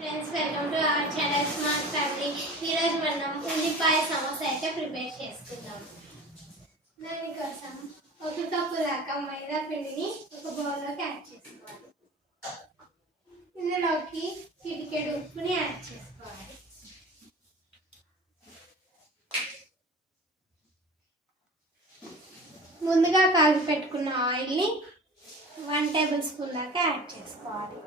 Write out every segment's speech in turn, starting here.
Friends, welcome to our channel smart family. ఈరోజు మనం ఉల్లిపాయ సమోసా అయితే ప్రిపేర్ చేసుకుందాం. దానికోసం ఒక కప్పు దాకా మైదా పిండిని ఒక బౌల్లోకి యాడ్ చేసుకోవాలి. ఇందులోకి చిటికెడు ఉప్పుని యాడ్ చేసుకోవాలి. ముందుగా కాగి పెట్టుకున్న ఆయిల్ని 1 టేబుల్ స్పూన్ దాకా యాడ్ చేసుకోవాలి.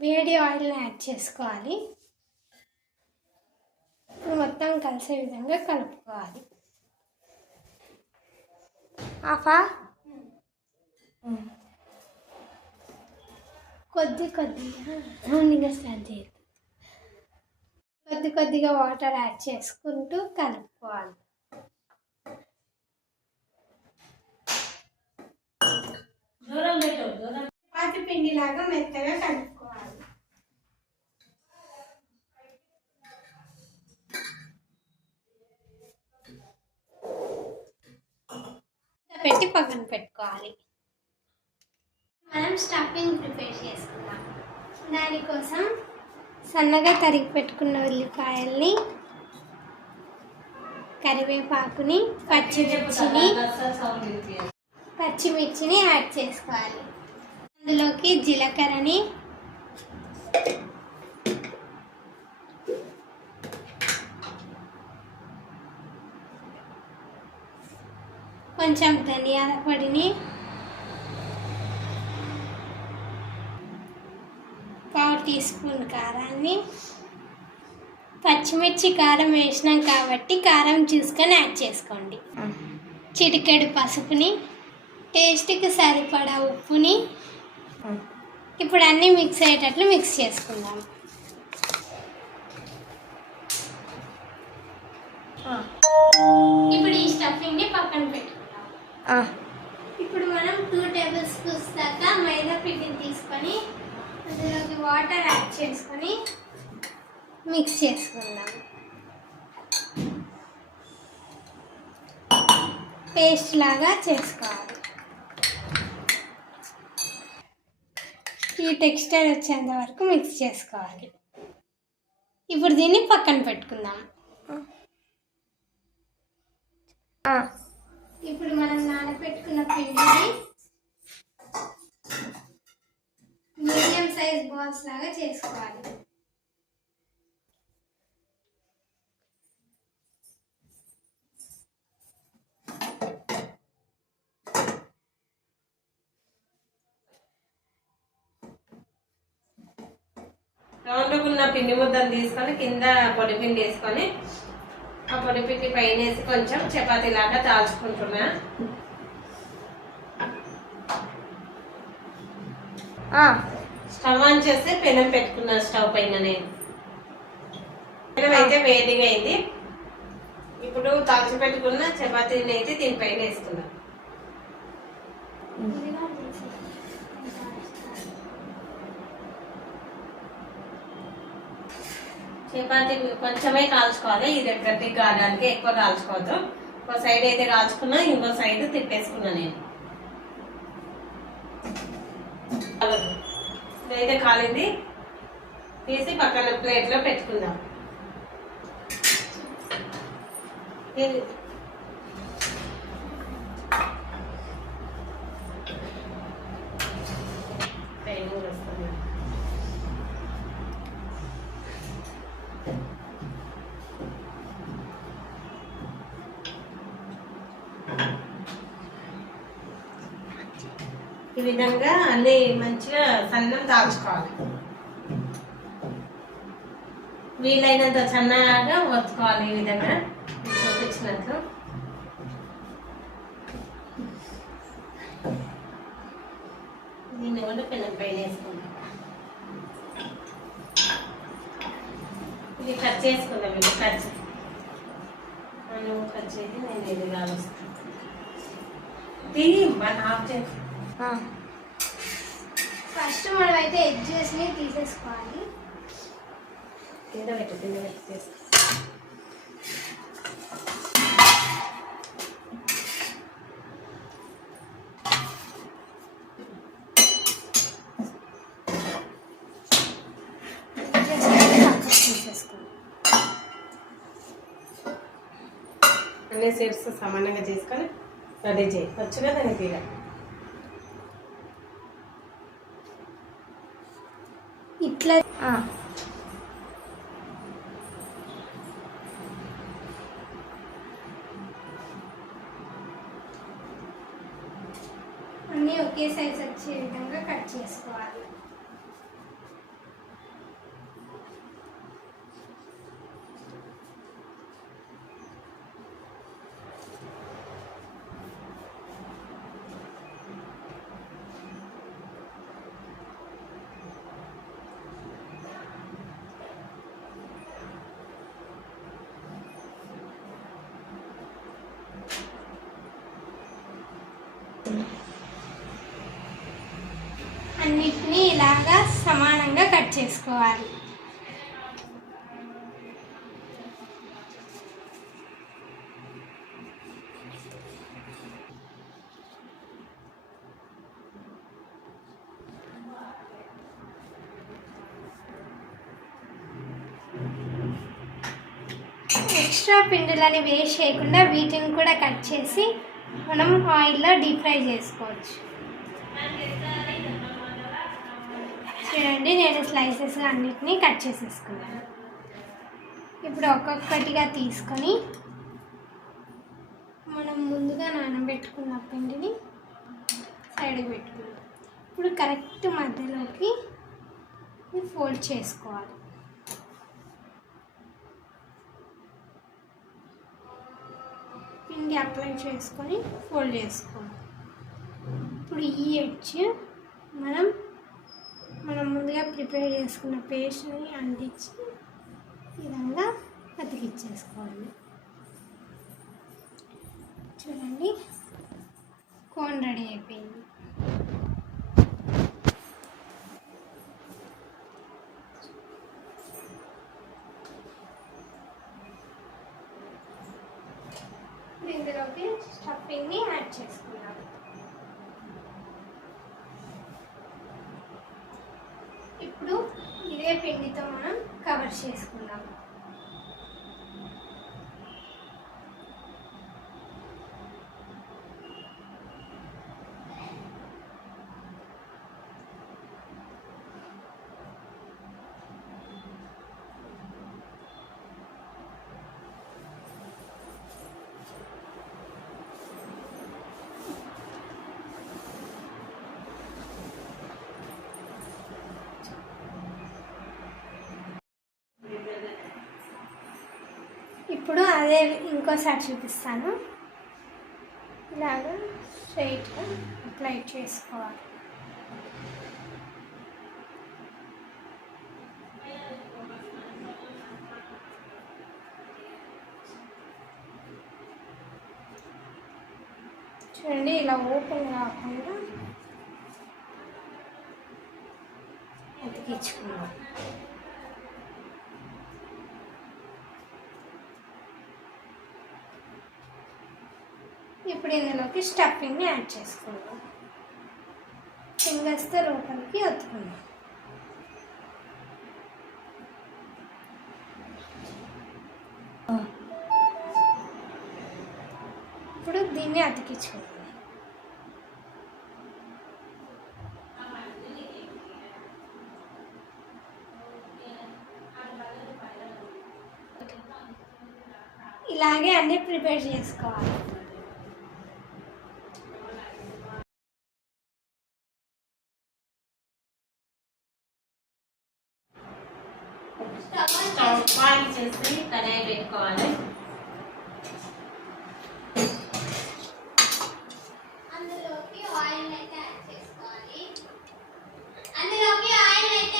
వేడి ఆయిల్ని యాడ్ చేసుకోవాలి. ఇప్పుడు మొత్తం కలిసే విధంగా కలుపుకోవాలి. కొద్దిగా వాటర్ యాడ్ చేసుకుంటూ కలుపుకోవాలి. చపాతి పిండిలాగా మెత్తగా కలుపుకోవాలి. పెట్టి పక్కన పెట్టుకోవాలి. మనం స్టఫింగ్ ప్రిపేర్ చేసుకుందాం. దానికోసం సన్నగా తరిగి పెట్టుకున్న ఉల్లిపాయల్ని, కరివేపాకుని, పచ్చిమిర్చిని యాడ్ చేసుకోవాలి. అందులోకి జీలకర్రని, కొంచెం ధనియాల పొడిని, 1 టీ స్పూన్ కారాన్ని, పచ్చిమిర్చి కారం వేసినాం కాబట్టి కారం చూసుకొని యాడ్ చేసుకోండి. చిటికెడు పసుపుని, టేస్ట్కి సరిపడా ఉప్పుని. ఇప్పుడు అన్నీ మిక్స్ అయ్యేటట్లు మిక్స్ చేసుకుందాం. ఇప్పుడు ఈ స్టఫింగ్ని పక్కన పెట్టుకుందాం. ఇప్పుడు మనం 2 టేబుల్ స్పూన్స్ దాకా మైదా పిండిని తీసుకొని అందులోకి వాటర్ యాడ్ చేసుకొని మిక్స్ చేసుకుందాం. పేస్ట్ లాగా చేసుకోవాలి. ఈ టెక్స్చర్ వచ్చేంత వరకు మిక్స్ చేసుకోవాలి. ఇప్పుడు దీన్ని పక్కన పెట్టుకుందాం. ఇప్పుడు మనం నానబెట్టుకున్న పిండిని మీడియం సైజ్ బాల్స్ లాగా చేసుకోవాలి. రౌండ్కున్న పిండి ముద్దను తీసుకొని కింద పొడిపిండి వేసుకొని ఆ పొడిపిండి పైన వేసి కొంచెం చపాతీ లాగా తాల్చుకుంటున్నా. స్టవ్ ఆన్ చేస్తే పెనం పెట్టుకున్నా. స్టవ్ పైన నేను పెనం అయితే వేడిగా అయింది. ఇప్పుడు తాల్చి పెట్టుకున్న చపాతీని అయితే దీనిపైన వేస్తున్నా. చపాతీ కొంచెమే కాల్చుకోవాలి. ఇది గట్టి కాడానికి ఎక్కువ కాల్చుకోవద్దు. ఒక సైడ్ అయితే కాల్చుకున్నా, ఇంకో సైడ్ తిప్పేసుకున్నా. నేను ఇదైతే కాలింది. తీసి పక్కన ప్లేట్లో పెట్టుకుందాం. ఈ విధంగా అన్ని మంచిగా సన్నం తాల్చుకోవాలి. వీలైనంత సన్నగా ఒత్తుకోవాలి. ఈ విధంగా చూపించినట్లు. దీన్ని కూడా పెనం పైన వేసుకుంటాం. ఇది కట్ చేసుకుందాం. ఇది కట్ చేసి నేను ఇది కాలుస్తాను. దీన్ని మనం ఆఫ్ చేస్తాం. ఫస్ట్ మనం అయితే ఎడ్జెస్ని తీసేసుకోవాలి. కింద పెట్టి చేసుకో. అన్ని సీడ్స్ సమానంగా చేసుకొని రెడీ చేయి. వచ్చు కదా నీకు ఇక. ఇట్లా అన్నీ ఒకే సైజ్ వచ్చే విధంగా కట్ చేసుకోవాలి. అన్నిటినీ ఇలాగా సమానంగా కట్ చేసుకోవాలి. ఎక్స్ట్రా పిండిలని వేస్ట్ చేయకుండా వీటిని కూడా కట్ చేసి మనం ఆయిల్లో డీప్ ఫ్రై చేసుకోవచ్చు. చూడండి, నేను స్లైసెస్గా అన్నిటినీ కట్ చేసేసుకున్నాను. ఇప్పుడు ఒక్కొక్కటిగా తీసుకొని మనం ముందుగా నానబెట్టుకున్న పిండిని సైడ్కి పెట్టుకున్నాం. ఇప్పుడు కరెక్ట్ మధ్యలోకి ఫోల్డ్ చేసుకోవాలి. పిండి అప్లై చేసుకొని ఫోల్డ్ చేసుకోవాలి. ఇప్పుడు ఈ ఎడ్జ్ మనం ముందుగా ప్రిపేర్ చేసుకున్న పేస్ట్ని అంటించి ఈ విధంగా అతికిచ్చేసుకోవాలి. చూడండి, కోన్ రెడీ అయిపోయింది. ఇందులోకి స్టఫింగ్ని యాడ్ చేసుకున్నాం. ఇప్పుడు ఇదే పిండితో మనం కవర్ చేసుకుందాం. ఇప్పుడు అదే ఇంకోసారి చూపిస్తాను. ఇలాగా స్ట్రైట్గా అప్లై చేసుకోవాలి. చూడండి, ఇలా ఓపెన్ కాకుండా అతికించుకున్నాం. ఇప్పుడు ఇందులోకి స్టఫింగ్ని యాడ్ చేసుకుందాం. ఫింగర్స్తో లోపలికి ఒత్తుకుందాం. ఇప్పుడు దీన్ని అతికించుకుందాం. ఇలాగే అన్నీ ప్రిపేర్ చేసుకోవాలి. స్టవ్ ఆన్ చేసి కడాయి పెట్టుకోవాలి. అందులోకి ఆయిల్ అయితే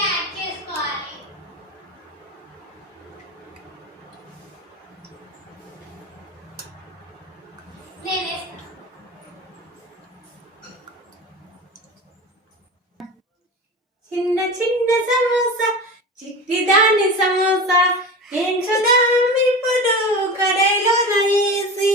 యాడ్ చేసుకోవాలి. చిన్న చిన్న సమోసా, చిట్టి దాని సమోసా, ఏం చూద్దాం ఇప్పుడు కడాయిలో వేసి.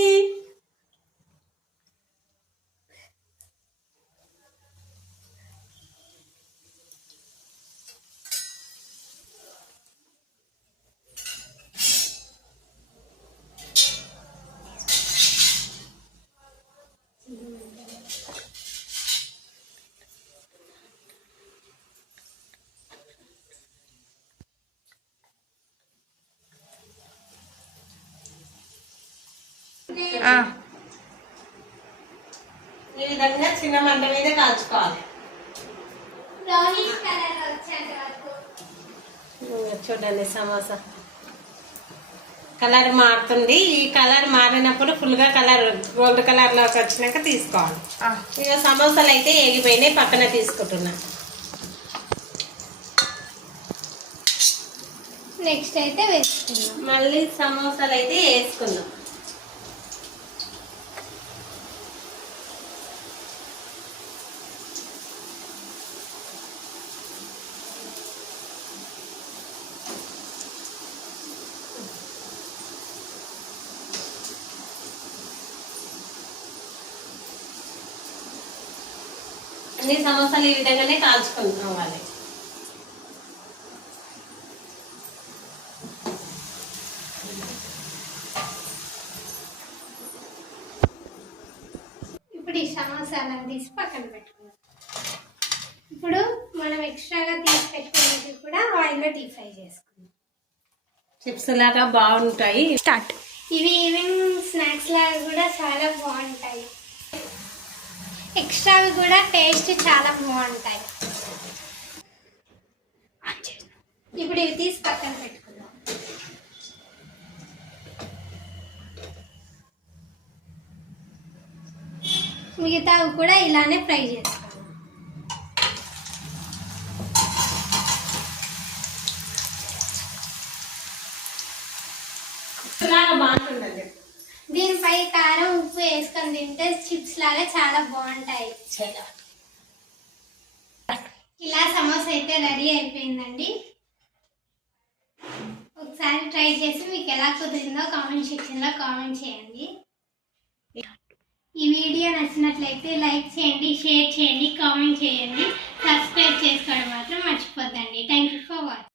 ఈ విధంగా చిన్న మంట మీద కాల్చుకోవాలి. బ్రౌనిష్ కలర్ వచ్చేంత వరకు. చూడండి సమోసా కలర్ మారుతుంది. ఈ కలర్ మారినప్పుడు ఫుల్గా కలర్ గోల్డ్ కలర్లోకి వచ్చినాక తీసుకోవాలి. ఇక సమోసాలు అయితే ఏగిపోయినాయి, పక్కన తీసుకుంటున్నా. నెక్స్ట్ అయితే వేసుకుందాం. మళ్ళీ సమోసాలు అయితే వేసుకుందాం. అన్ని సమోసాలు ఈ విధంగానే కాల్చుకోవాలి. ఇప్పుడు ఈ సమోసాలను తీసి పక్కన పెట్టుకుందాం. ఇప్పుడు మనం ఎక్స్ట్రాగా తీసి పెట్టుకునేది కూడా ఆయిల్లో డీప్ ఫ్రై చేసుకుందాం. చిప్స్ లాగా బాగుంటాయి. స్టార్ట్. ఇవి ఈవినింగ్ స్నాక్స్ లాగా కూడా చాలా బాగుంటాయి. ఎక్స్ట్రావి కూడా టేస్ట్ చాలా బాగుంటాయి. ఇప్పుడు ఇవి తీసి పక్కన పెట్టుకుందాం. మిగతావి కూడా ఇలానే ఫ్రై చేసుకోవాలి. బాగుంటుందండి. దీనిపై కారం ఉప్పు వేసుకొని తింటే చిప్స్ లాగా చాలా బాగుంటాయి. ఇలా సమోసా అయితే రెడీ అయిపోయిందండి. ఒకసారి ట్రై చేసి మీకు ఎలా కుదిరిందో కామెంట్ సెక్షన్లో కామెంట్ చేయండి. ఈ వీడియో నచ్చినట్లయితే లైక్ చేయండి, షేర్ చేయండి, కామెంట్ చేయండి. సబ్స్క్రైబ్ చేసుకోవడం మాత్రం మర్చిపోద్దండి. Thank you for watching.